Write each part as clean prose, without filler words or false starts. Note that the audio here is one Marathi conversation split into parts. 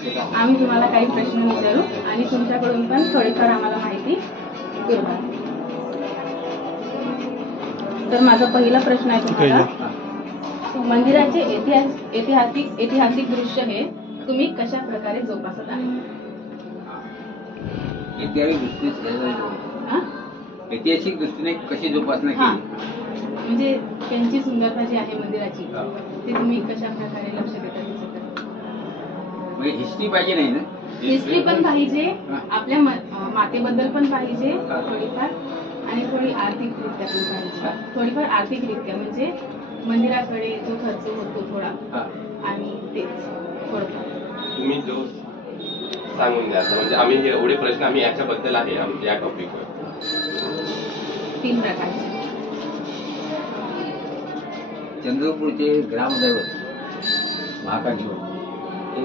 आम्ही तुम्हाला काही प्रश्न विचारू आणि तुमच्याकडून पण थोडीफार आम्हाला माहिती घेऊ. तर माझा पहिला प्रश्न आहे तुम्हाला, मंदिराचे ऐतिहासिक दृश्य हे तुम्ही कशा प्रकारे जोपासत आहे? ऐतिहासिक दृष्टीने कशी जोपासना केली म्हणजे त्यांची सुंदरता जी आहे मंदिराची ती तुम्ही कशा प्रकारे लक्ष देता? म्हणजे हिस्ट्री पाहिजे नाही ना, हिस्ट्री पण पाहिजे, आपल्या मातेबद्दल पण पाहिजे थोडीफार, आणि थोडी आर्थिकरित्या पण पाहिजे. थोडीफार आर्थिकरित्या म्हणजे मंदिराकडे जो खर्च होतो थोडा, आणि तेच थोडंफार तुम्ही जो सांगून द्या. म्हणजे आम्ही एवढे प्रश्न आम्ही याच्याबद्दल आहे या टॉपिकवर. 3 प्रकारचे. चंद्रपूरचे ग्रामदैवत महाकालेश्वर हे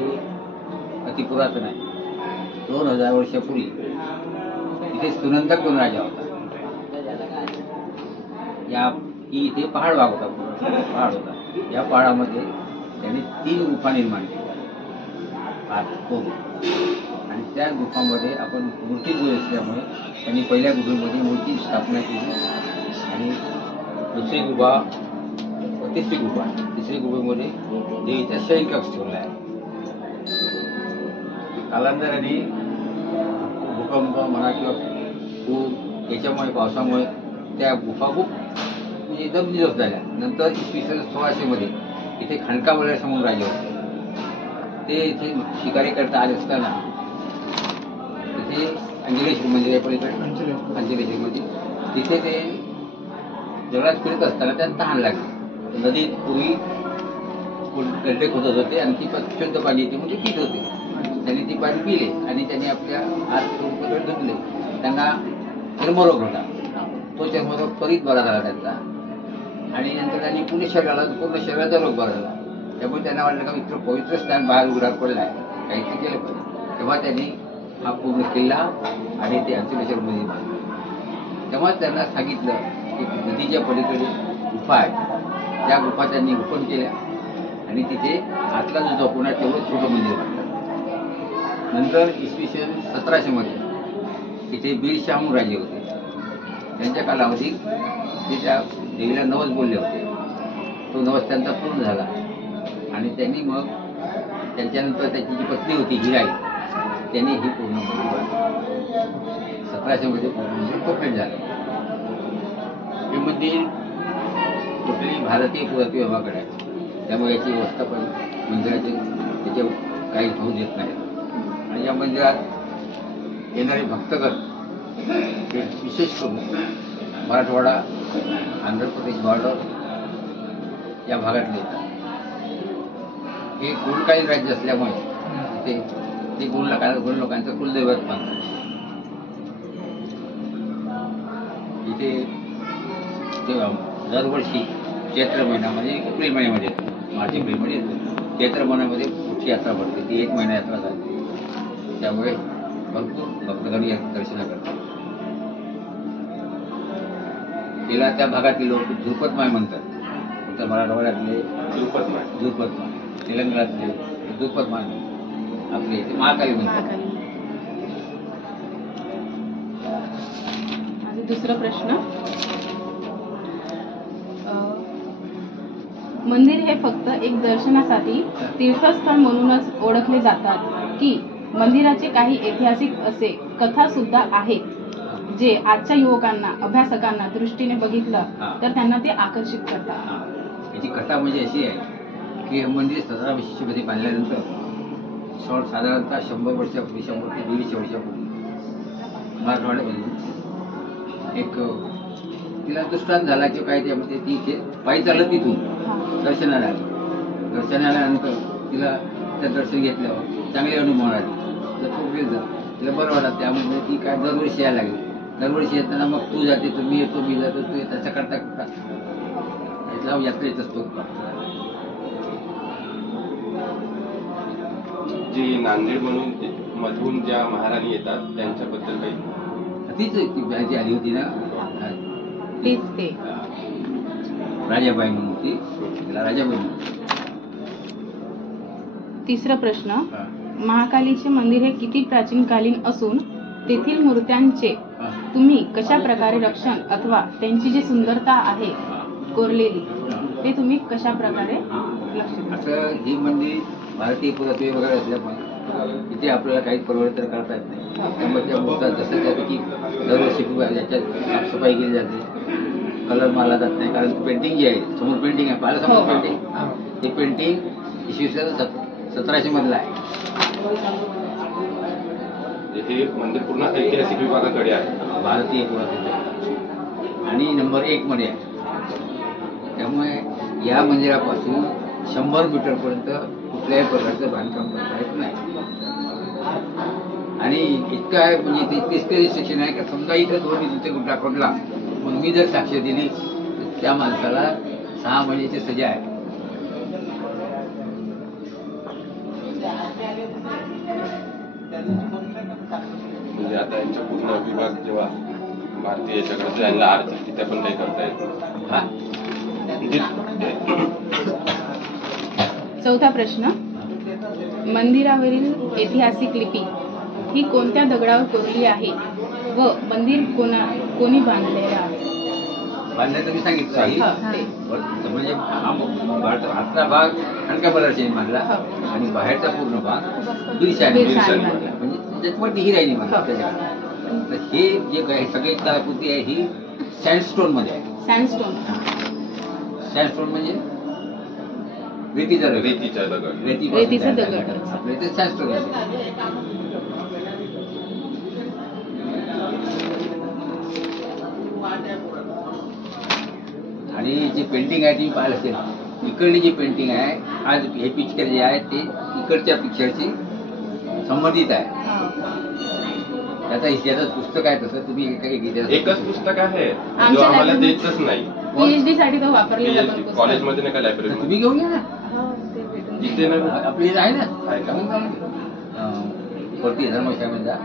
अतिपुरातन आहे. 2000 वर्षापूर्वी इथे सुनंदक म्हणून राजा होता. इथे पहाड भाग होता, पहाड होता. या पहाडामध्ये त्यांनी 3 गुफा निर्माण केल्या आणि त्या गुफांमध्ये आपण मूर्ती पूजत असल्यामुळे त्यांनी पहिल्या गुफेमध्ये मूर्ती स्थापना केली आणि दुसरी गुफा, तिसरी गुफा, तिसरी गुफेमध्ये देवीचा शयन कक्ष ठेवला आहे. कालांतराने भूकंप म्हणा किंवा पूर याच्यामुळे, पावसामुळे त्या गुफा खूप म्हणजे दमदिवस झाल्या. नंतर इसवी सन 1600 मध्ये इथे खानकावळ्या समोर राजे होते. ते इथे शिकारी करता आले असताना तिथे अंजलेश्वर मंदिर आहे पलीकडे, अंजलेश्वर मंदिर, तिथे ते जंगलात फिरत असताना त्यांना तहान लागली. नदीत पूर्वी गड्डे खोदत होते आणि ती शुद्ध पाणी येते म्हणजे पित होते. त्यांनी ती पाणी पिले आणि त्यांनी आपल्या हात धुतले. त्यांना चर्मरोग होता. तो चर्मरोग त्वरित बरा झाला त्यांचा आणि नंतर त्यांनी पूर्ण शरीराचा रोग बरा झाला. त्यामुळे त्यांना वाटलं का इतकं पवित्र स्थान बाहेर उघडा पडलं आहे, काहीतरी केलं पाहिजे. तेव्हा त्यांनी हा पूर्ण किल्ला आणि ते अंचलेश्वर मंदिर बांधलं. तेव्हा त्यांना सांगितलं की नदीच्या पलीकडे गुफा आहे, त्या गुफा त्यांनी ओपन केल्या आणि तिथे आतला जो झोपणार तेवढं छोटं मंदिर बांधलं. नंतर इसवी सन 1700 मध्ये तिथे बीरशाह म्हणून राजे होते. त्यांच्या कालावधीत ते त्या देवीला नवस बोलले होते. तो नवस त्यांचा पूर्ण झाला आणि त्यांनी मग त्यांच्यानंतर त्याची जी पत्नी होती हिराई, त्यांनी ही पूर्ण मंदिर बांधलं. 1700 मध्ये पूर्ण मंदिर कंप्लीट झालं. हे मंदिर टोटली भारतीय पुरातत्व विभागाकडे आहे. त्यामुळे याची व्यवस्था पण मंदिराचे त्याच्यावर काही होऊ देत नाही. आणि या मंदिरात येणारे भक्तगण हे विशेष करून मराठवाडा, आंध्र प्रदेश बॉर्डर या भागातले येतात. हे गुणकालीन राज्य असल्यामुळे ते गुण लोकांचं कुलदैवत मानतात. इथे दरवर्षी चैत्र महिन्यामध्ये, एप्रिल महिन्यामध्ये, मार्च एप्रिलमध्ये येतो. चैत्र महिन्यामध्ये मोठी यात्रा भरते. ती 1 महिना यात्रा चालते. त्यामुळे भरपूर भक्तगण या दर्शन करतात. तिला त्या भागातील लोक धुरपतमाय म्हणतात. उत्तर मराठवाड्यातले धुरपतमाय, तेलंगणातले धुरपतमाय, आपले इथे महाकाली म्हणतात. दुसरा प्रश्न, मंदिर हे फक्त एक दर्शनासाठी तीर्थस्थळ म्हणूनच ओळखले जातात की मंदिराचे काही ऐतिहासिक असे कथा सुद्धा आहेत जे आजच्या युवकांना, अभ्यासकांना दृष्टीने बघितलं तर त्यांना ते आकर्षित करतात? याची कथा म्हणजे अशी आहे की हे मंदिर 1700 मध्ये बांधल्यानंतर साधारणतः 100 वर्षापूर्वी, 100 ते 150 वर्षापूर्वी मराठवाड्यामध्ये एक तिला दुष्काळ झाला किंवा काय, त्यामध्ये ती इथे पायी चालत तिथून दर्शनाला आली. दर्शनाला आल्यानंतर तिला त्या दर्शन घेतल्यावर चांगले अनुभव आले. तिला बरं वाटत. त्यामुळे ती काय दरवर्षी यायला लागली. दरवर्षी येताना मग तू जाते, तुम्ही येतो, मी जातो, तू येतो, त्याचा करता यातला यात्रेत असतो. जी नांदेड म्हणून मधून ज्या महाराणी येतात त्यांच्याबद्दल काही? तीच ती आली होती ना, तीच ते राजाबाई म्हणून होती, तिला राजाबाई म्हणून. तिसरा प्रश्न, महाकालीचे मंदिर हे किती प्राचीनकालीन असून तेथील मूर्त्यांचे हा. तुम्ही कशा प्रकारे रक्षण अथवा त्यांची जी सुंदरता आहे कोरलेली ते तुम्ही कशा प्रकारे लक्ष देता? असं ही मंदिर भारतीय पुरातत्व वगैरे असल्यामुळे इथे आपल्याला काही परिवर्तन करता येत नाही. त्यामुळे त्या मूर्त्या जसं त्यापैकी दरवर्षी याच्यात साफसफाई केली जाते, कलर मारला जात नाही. कारण पेंटिंग जी आहे, समोर पेंटिंग आहे, पाहिलं समोर पेंटिंग, ते पेंटिंग इसवी सन 1700 मधलं आहे. हे मंदिर पूर्ण ऐतिहासिक विभागाकडे आहे. भारतीय पुरातत्व आणि नंबर 1 मध्ये आहे. त्यामुळे या मंदिरापासून 100 मीटरपर्यंत कुठल्याही प्रकारचं बांधकाम करता येत नाही. आणि इतकं आहे म्हणजे ते रिस्ट्रिक्शन आहे की समजा इथं 2 इंच गुंठा खोदला, मग मी जर साक्ष दिली तर त्या माणसाला 6 महिन्याची सजा आहे. म्हणजे आता यांचा पूर्ण विभाग जेव्हा भारतीय याच्याकडे त्यांना आर्थिकरित्या पण काही करता येत. हा. म्हणजे चौथा प्रश्न, मंदिरावरील ऐतिहासिक लिपी ही कोणत्या दगडावर कोरली आहे व मंदिर कोणी बांधलेलं आहे? बांधण्याचं मी सांगितलं आहे. हा, ते. म्हणजे आतला भाग हलक्या पदार्थाने बांधला आणि बाहेरचा पूर्ण भाग बिरशाने बिरशाने बांधला. म्हणजे त्याच्यामध्ये ही राहिली मला त्याच्याकडे. तर हे जे काही सगळी कलाकृती आहे ही सँडस्टोन मध्ये आहे. सँडस्टोन. सँडस्टोन म्हणजे रेतीचा दगड. रेतीचा दगड. रेतीचा दगड. आपल्या इथे सँडस्टोन आहे. आणि जी पेंटिंग आहे ती पाहिलं असेल, इकडली जी पेंटिंग आहे, आज हे पिक्चर जे आहे ते इकडच्या पिक्चरशी संबंधित आहे. त्याचा इतिहासाचं पुस्तक आहे, तसं तुम्ही एकच पुस्तक आहे जो आमच्या आम्हाला library देतच नाही. PhD साठी तो वापरले जातो पुस्तक. कॉलेजमध्ये नाही का लायब्ररी तुम्ही घेऊन घ्या ना. हो, ते भेटून इथे नाही. आपली इथे आहे ना, आहे का? वरती धर्मशाळेमध्ये जा,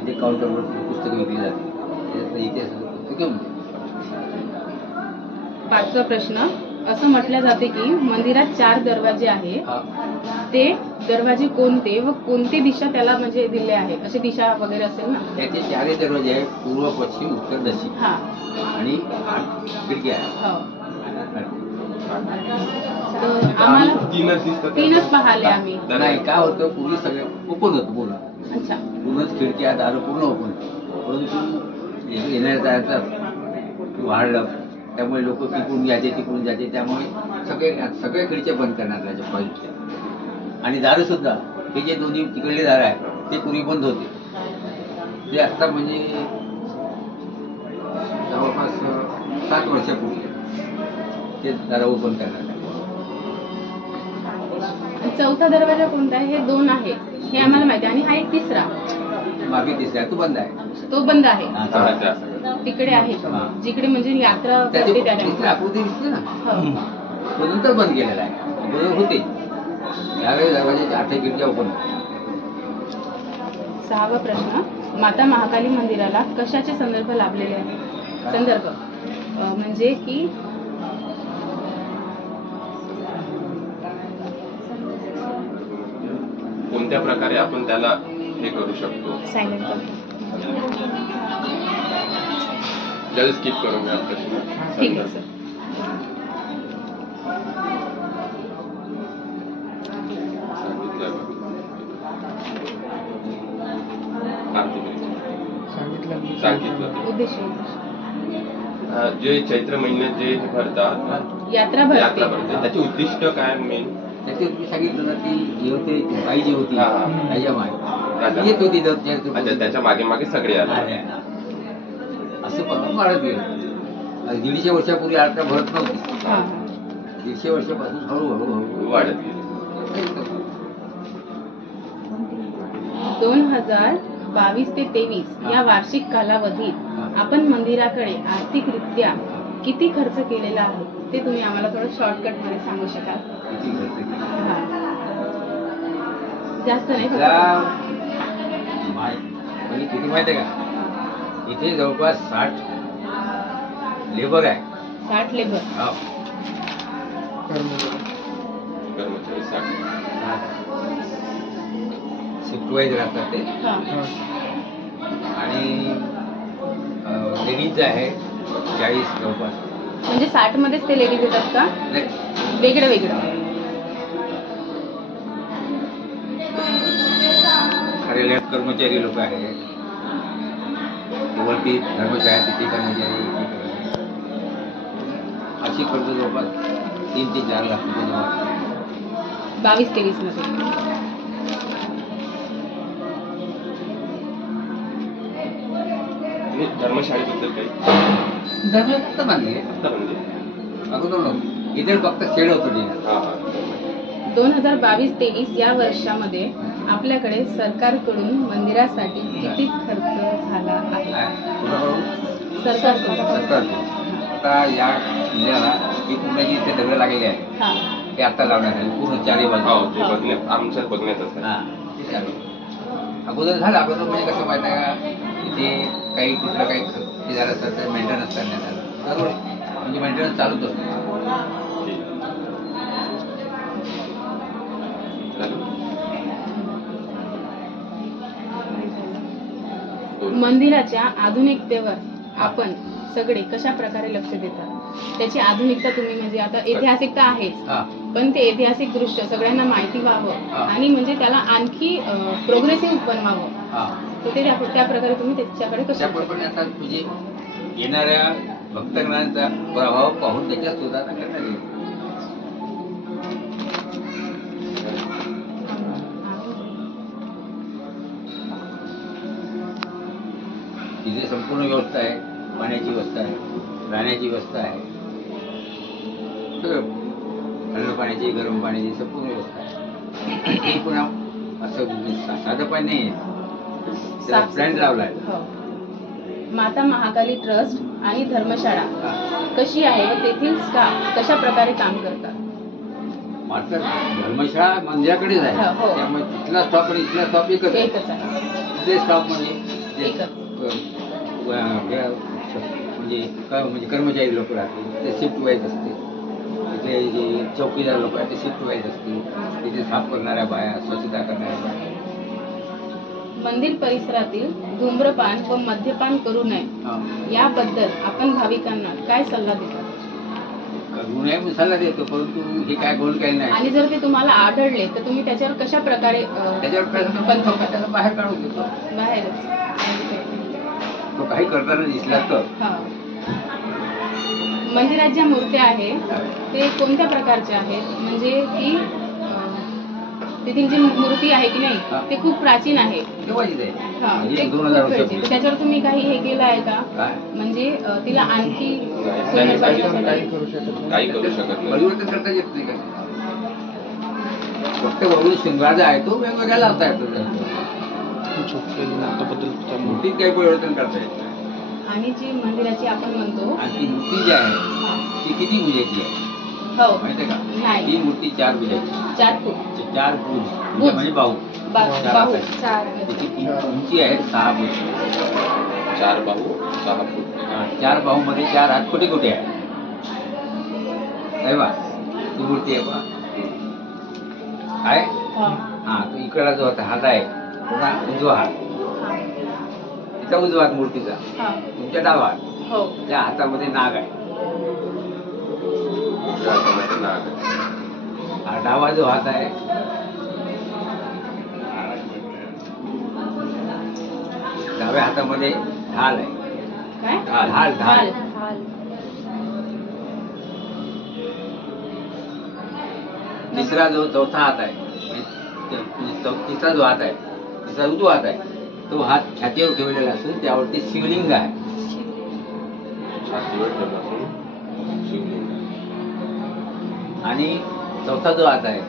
तिथे काउंटरवर पुस्तकं विकली जाते. त्याच्यातलं इतिहासाचं पुस्तक घेऊन घ्या. पाचवा प्रश्न, असं म्हटलं जाते की मंदिरात 4 दरवाजे आहेत, हा. ते दरवाजे कोणते व कोणती दिशा त्याला म्हणजे दिले आहे, अशी दिशा वगैरे असेल ना? त्याचे 4 दरवाजे आहे, पूर्व, पश्चिम, उत्तर, दक्षिण हा. आणि 8 खिडक्या आहे. हो. तर आम्हाला तीनच दिसतात. 3च पाहिले आम्ही. नाही, काय होतं, पूर्वी सगळं ओपन होतं पूर्ण. अच्छा. पूर्णच खिडक्या दारं पूर्ण ओपन होतं. परंतु येणाऱ्या जायचं वाढलं, त्यामुळे लोक तिकडून जायचे, त्यामुळे सगळे खिडक्या बंद करण्यात आल्या पाहिजे. आणि दारं सुद्धा हे जे दोन्ही तिकडले दार आहे ते पूर्वी बंद होते. ते आता म्हणजे जवळपास 7 वर्षापूर्वी ते दारं ओपन करण्यात आले. चौथा दरवाजा कोणता आहे? हे 2 आहे, हे आम्हाला माहिती आहे. आणि हा एक तिसरा, मागे तिसरा तो बंद आहे. तो बंद आहे. हा, तिकडे आहे, हा. जिकडे म्हणजे यात्रा त्याची भरते त्या तिसरी time. आकृती दिसते ना, हो. तो नंतर बंद केलेला आहे. बरोबर होते यावेळी दरवाजाच्या 8 खिडक्या ओपन होत्या. 6वा प्रश्न, माता महाकाली मंदिराला कशाचे संदर्भ लाभलेले आहे? संदर्भ म्हणजे की कोणत्या प्रकारे आपण त्याला हे करू शकतो? सायलेंट. जल स्किप करून घ्या प्रश्न. ठीक आहे सर. सांगितलं. उद्देश जे चैत्र महिन्यात जे भरतात, यात्रा यात्रा भरते. भरते, त्याचे उद्दिष्ट काय मेन? त्याच्यात मी सांगितलं ना, ती होते बाई जी होती हा. राजा माय येत होती अच्छा, त्याच्या मागे मागे सगळे आले. असं पाहून वाढत गेलं. 150 वर्षापूर्वी यात्रा भरत नव्हती. हा. 150 वर्षापासून हळूहळू वाढत गेले. 2022 ते 23 या वार्षिक कालावधीत आपण मंदिराकडे आर्थिकरित्या किती खर्च केलेला आहे ते तुम्ही आम्हाला थोडं शॉर्टकट मध्ये सांगू शकाल? हा. जास्त नाही म्हणजे किती माहिती आहे का, इथे जवळपास 60 लेबर आहे. 60 लेबर. हो. कर्मचारी 60. शिफ्ट वाईज राहतात ते. हा. आणि लेडीज आहे 40 जवळपास. म्हणजे 60 मध्येच ते लेडीज येतात का? नाही, वेगळं वेगळं. कार्यालयात कर्मचारी लोक आहेत, वरती धर्मशाळा तिथे कर्मचारी, अशी खर्च जवळपास 3 ते 4 लाख रुपये जमा होतात. 22-23 मध्ये. आणि धर्मशाळेबद्दल काही धर्म फक्त बांधले आता म्हणजे अगोदर नव्हतं. इथे फक्त शेड होतं ते. हा हा 2022-23 या वर्षामध्ये आपल्याकडे सरकारकडून मंदिरासाठी किती खर्च झाला आहे? कुणाकडून? सरकारकडून. सरकारकडून. आता या जिल्ह्याला ही पुण्याची इथे दगड लागलेली आहे, हा. ते आता लावण्यात आले पूर्ण चारी बाजू. हो ते बघण्यात आमच्या बघण्यातच आहे. हा, ते चालू. अगोदर झालं. अगोदर म्हणजे कसं माहिती आहे का, इथे काही कुठलं काही ते झालं असतं तर मेंटेनन्स करण्यात आलं. बरोबर, म्हणजे मेंटेनन्स चालूच असतो. मंदिराच्या आधुनिकतेवर आपण सगळे कशा प्रकारे लक्ष देतात? त्याची आधुनिकता तुम्ही म्हणजे आता ऐतिहासिकता आहेच, हा, पण ते ऐतिहासिक दृश्य सगळ्यांना माहिती व्हावं हा. आणि म्हणजे त्याला आणखी प्रोग्रेसिव्ह बनवावं, हा. तर ते त्या प्रकारे तुम्ही त्याच्याकडे कसं? त्याप्रमाणे आता म्हणजे येणाऱ्या भक्तगणांचा प्रभाव पाहून त्याच्यात सुधारणा करण्यात येईल. तिथे संपूर्ण व्यवस्था आहे, पाण्याची व्यवस्था आहे, राहण्याची व्यवस्था आहे, सगळं थंड पाण्याची, गरम पाण्याची संपूर्ण व्यवस्था आहे. आणि ते पुन्हा असं साधं पाणी नाही आहे, त्याला प्लॅन लावला आहे. हो. माता महाकाली ट्रस्ट आणि धर्मशाळा कशी आहे व तेथील स्टाफ कशा प्रकारे काम करतात? मात्र धर्मशाळा मंदिराकडेच आहे, हो. त्यामुळे तिथला स्टॉप आणि इथला स्टॉप एकच आहे. एकच आहे. तिथले स्टॉप म्हणजे जे एकच. म्हणजे कर्मचारी लोक राहतील ते शिफ्ट वाईज असते. तिथले जे चौकीदार लोक आहेत ते शिफ्ट वाईज असतील. तिथे साफ करणाऱ्या बाया, स्वच्छता करणाऱ्या बाया. मंदिर परिसरातील धूम्रपान व मद्यपान करू नये हा. याबद्दल आपण भाविकांना काय सल्ला देतात? करू नये मी सल्ला देतो, परंतु हे काय गोल काही नाही. आणि जर ते तुम्हाला आढळले तर तुम्ही त्याच्यावर कशा प्रकारे त्याच्यावर बंद करता? त्याला बाहेर काढून देतो. बाहेरच. तो काही करताना दिसला तर. हा. मंदिरात ज्या मूर्त्या आहेत ते कोणत्या प्रकारच्या आहेत? म्हणजे की तेथील जी मूर्ती आहे की नाही ते खूप प्राचीन आहे. केव्हाचीच आहे, हा, म्हणजे ते 2000 खूप वेळची. तर वर्षापूर्वी. त्याच्यावर तुम्ही काही हे केलं आहे का? काय म्हणजे तिला आणखी काही करू शकत नाही. परिवर्तन करता येत नाही का? फक्त वरून शिंगार आहे तो वेगवेगळा लावता येतो. मूर्तीत काही परिवर्तन करता येत नाही. आणि जी मंदिराची आपण म्हणतो आणि ती मूर्ती जी आहे ती किती पूजेची आहे हो माहिती आहे का? नाही ती मूर्ती 4 पूजेची. 4 फूट 4 पूज म्हणजे बाहू. चार बाहू हात. 4 त्याची उंची आहे 6 फूट. 4 बाहू 6 फूट. 4 बाहू मध्ये 4 हात कुठे कुठे आहे? आहे बा, ती मूर्ती आहे बा. आहे हा. तो इकडला जो हात आहे पुन्हा उजवा हात, तिचा उजवा हात मूर्तीचा, तुमच्या डावा हात. हो. त्या हातामध्ये नाग आहे. त्या हातामध्ये नाग आहे. हा डावा जो हात आहे डाव्या हातामध्ये ढाल आहे. काय? ढाल ढाल. तिसरा जो चौथा हात आहे तिसरा जो हात आहे तिसरा उजवा हात आहे तो हात छातीवर ठेवलेला असून त्यावरती शिवलिंग आहे. छातीवर ठेवला असून शिवलिंग आहे. आणि चौथा जो हात आहे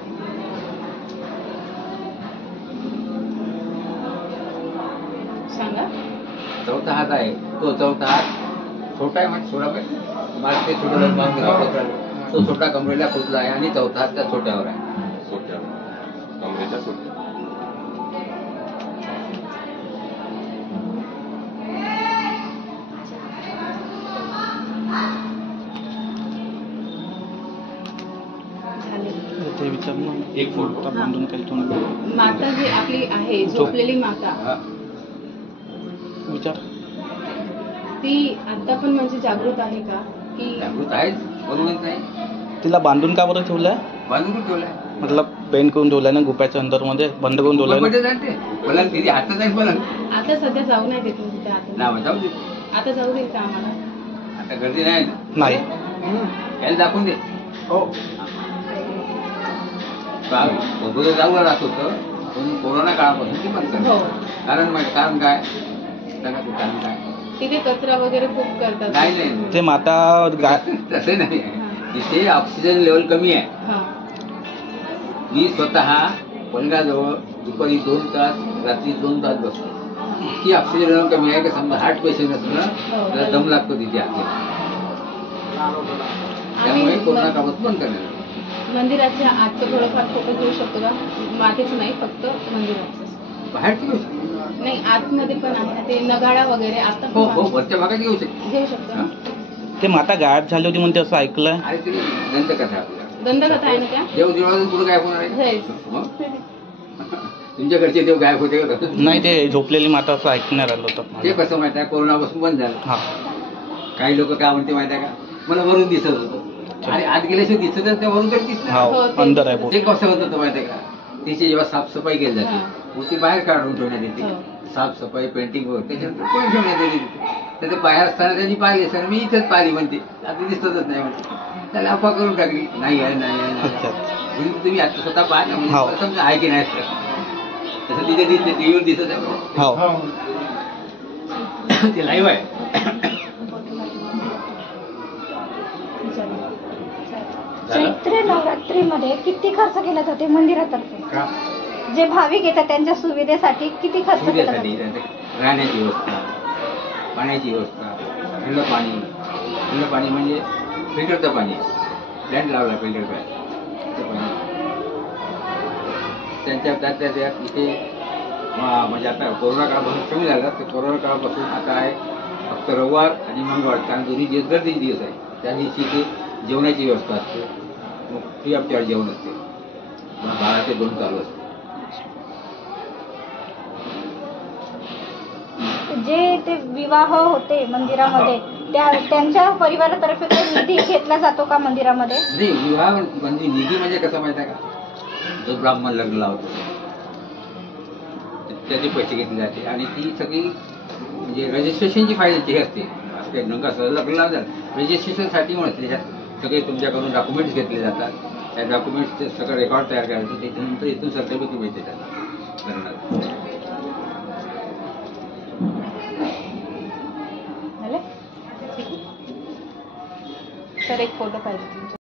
सांगा. चौथा हात आहे तो चौथा हात छोटा आहे म्हणजे थोडा मागते छोटा तो छोटा कमरेला फुटला आहे आणि चौथा हात त्या छोट्यावर आहे. सोट्या कमरेच्या सोट्या. झाले. एक फोटो माता जी जी आपली आहे झोपलेली माता हा. विचार. ती आता पण म्हणजे जागृत आहे का की जागृत आहेच, बरोबरच नाही. तिला बांधून का बरं ठेवलंय? बांधून कुठं ठेवलाय? मतलब बेंड करून ठेवलाय ना गुप्याच्या अंदरमध्ये, बंद करून ठेवलाय ना? कुठे जाते पलंग तिथे हातात आहे पलंग. आता सध्या जाऊ नाही देत तिथे आता नाव जाऊ दे. आता जाऊ देईल का आम्हाला? आता गर्दी नाही ना. नाही. याला दाखवून दे. हो. बघूया जाऊ राहत होतं पण कोरोना काळापासून ती बंद हो. करतो. कारण काय सांगा ते कारण काय? तिथे कचरा वगैरे खूप करतात. नाही ते माता तसे नाही. तिथे ऑक्सिजन लेवल कमी आहे. हा. मी स्वतः पलंगाजवळ दुपारी 2 तास, रात्री 2 तास बसतो. इतकी ऑक्सिजन लेवल कमी आहे की समजा हार्ट पेशंट असलं तर दम लागतो तिथे आपल्याला. त्यामुळे कोरोना काळात बंद करण्यात. मंदिराच्या आजचं थोडंफार फोटो घेऊ शकतो का? मातेचं नाही, फक्त मंदिराचं. बाहेरची घेऊ शकतो. नाही, आतमध्ये पण आहे ते नगाडा वगैरे आता हो पण हो, वरच्या भागात घेऊ शकतो. घेऊ शकतो ना? ते माता गायब झाली होती म्हणते असं ऐकलंय. आणि तरी दंतकथा आपल्याला दंतकथा आहे ना त्या? देव देवळातून कुठं गायब होणार आहे? हेच. मग? तुमच्याकडचे देव गायब होते का? नाही, ते झोपलेली माता असं ऐकण्यात आलं ते होतं. कसं माहिती आहे, कोरोनापासून बंद झालं. हा. काही लोक काय म्हणते माहिती आहे का, मला वरून दिसत होतं. आणि आत गेल्याशिवाय दिसत ते वरून तरी दिसत. हो, अंदर आहे ते बोट. कसं होतं तर माहिती आहे का, तिची जेव्हा साफसफाई केली जाते मूर्ती बाहेर काढून ठेवण्यात येते. हो. साफसफाई पेंटिंग वगैरे त्याच्यानंतर कोणी ठेवण्यात येते. त्याचं बाहेर असताना त्यांनी पाहिली सर मी इथेच पाहिली म्हणते, आता दिसतच नाही म्हणते. त्याला अफवा करून टाकली, नाही आहे नाही आहे नाही अच्छा. आहे. म्हणजे तुम्ही आता स्वतः पाहिलं हो. म्हणजे समजा आहे की नाही सर. तसं तिथे दिसते, टीव्हीवर दिसत आहे. हो. ते लाईव्ह आहे. चैत्र नवरात्रीमध्ये किती खर्च केला जाते मंदिरातर्फे? का? जे भाविक येतात त्यांच्या सुविधेसाठी किती खर्च केला सुविधेसाठी जातो? राहण्याची व्यवस्था, पाण्याची व्यवस्था, थंड पाणी म्हणजे फिल्टरचं पाणी, प्लॅन्ट लावला फिल्टर पाणी त्यांच्या त्यात इथे म्हणजे आता कोरोना काळापासून कमी झालं. तर कोरोना काळापासून आता आहे फक्त रविवार आणि मंगळवार, कारण दोन्ही दिवस गर्दीचे दिवस आहे. त्या दिवशी इथे जेवणाची व्यवस्था असते, मग फ्री ऑफ चार्ज जेवण असते, 12 ते 2 चालू असते. जे ते विवाह होते मंदिरामध्ये त्यांच्या परिवारातर्फे काही निधी घेतला जातो का मंदिरामध्ये? नाही, विवाह म्हणजे निधी म्हणजे कसं माहिती आहे का, जो ब्राह्मण लग्न लावतो त्याचे पैसे घेतले जाते आणि ती सगळी म्हणजे रजिस्ट्रेशनची फाईल हे असते. असं काही नंगा सहज लग्न लावतात रजिस्ट्रेशनसाठी म्हणून त्याच्यात सगळे तुमच्याकडून डॉक्युमेंट्स घेतले जातात. त्या डॉक्युमेंट्सचे सगळं रेकॉर्ड तयार करायचं, त्याच्यानंतर इथून सर्टिफिकेट मिळते त्यांना. झाले? तर एक फोटो पाहिजे तुमचा.